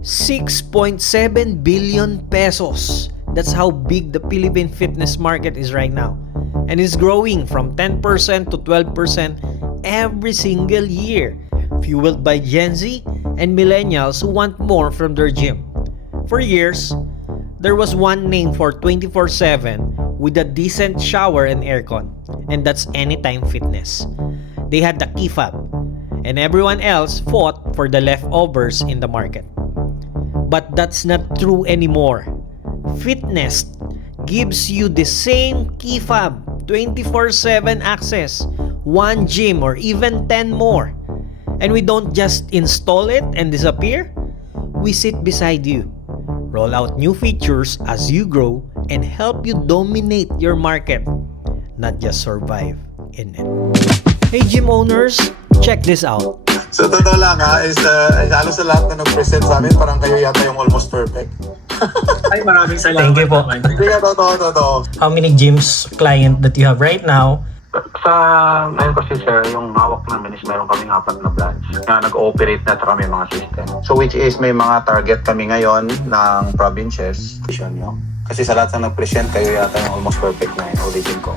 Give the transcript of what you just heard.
6.7 billion pesos. That's how big the Philippine fitness market is right now. And it's growing from 10% to 12% every single year, fueled by Gen Z and millennials who want more from their gym. For years, there was one name for 24/7 with a decent shower and aircon, and that's Anytime Fitness. They had the key fob, and everyone else fought for the leftovers in the market. But that's not true anymore. Fitness gives you the same key fob, 24/7 access, one gym or even 10 more. And we don't just install it and disappear. We sit beside you, roll out new features as you grow, and help you dominate your market, not just survive in it. Hey gym owners, check this out. So totoo lang is halos sa lahat na nag-present sa amin, parang kayo yata yung almost perfect. Ay, maraming salamat. Thank you po. Hindi ka totoo. How many gyms client that you have right now? Sa ngayon kasi sir, yung hawak namin is meron kaming 4 na branch na nag-ooperate na kami mga system. So which is may mga target kami ngayon ng provinces. Kasi sa lahat na nag-present, kayo yata yung almost perfect na yun, ulitin ko.